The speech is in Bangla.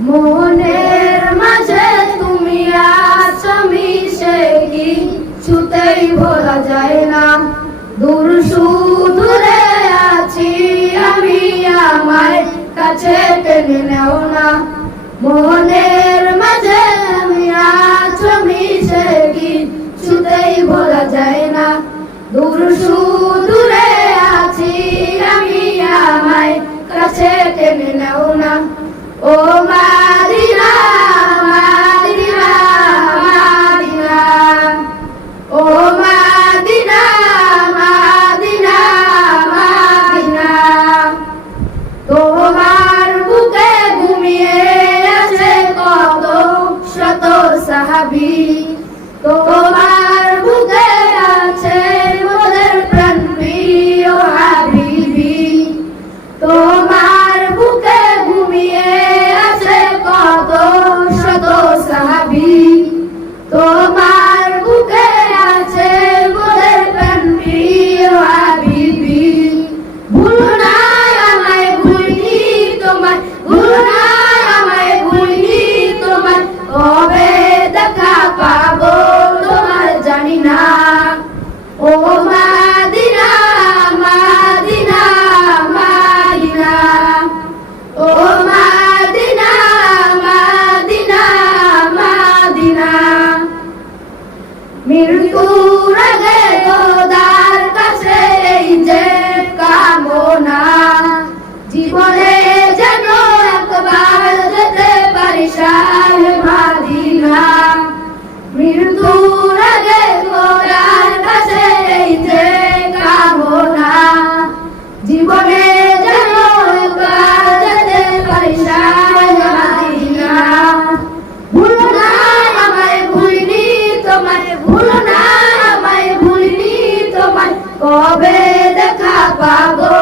মনের মাঝে তুমি আছো মিশে, কিছুতেই ভোলা যায় না। দূর সুদূরে আছি আমি, আমায় কাছে টেনে নেও না। মনের মাঝে তুমি আছো মিশে, কিছুতেই ভোলা যায় না। দূর সুদূরে আছি আমি, আমায় কাছে টেনে নেও না। ও মাদিনা মাদিনা মাদিনা, ও মাদিনা মাদিনা মাদিনা, তোমার বুকে ঘুমিয়ে আছে কত শত সাহাবী। তোমার বুকে আছে মোদের প্রাণ প্রিয় হাবিবি। তোমার বুকে ঘুমিয়ে আছে কত শত সাহাবী। তোমার বুকে আছে মোদের প্রাণ প্রিয় হাবিবি। ভুলো না আমায় ভুলিনি তোমায়, ভুলো না আমায় ভুলিনি তোমায়, কবে দেখা পাবো তোমার জানি না। ও মাদিনা মাদিনা মাদিনা, ও মাদিনা মাদিনা মাদিনা, মৃত্যুর আগে খোদার কাছে এই যে কামনা, জীবনে যেন একবার যেতে পারি শাহে মদিনা। মৃত্যুর আগে খোদার কাছে এই যে কামনা, জীবনে যেন একবার যেতে পারি শাহে মদিনা। ভুলো না আমায় ভুলিনি তোমায়, ভুলো না আমায় ভুলিনি তোমায়, কবে দেখা পাবো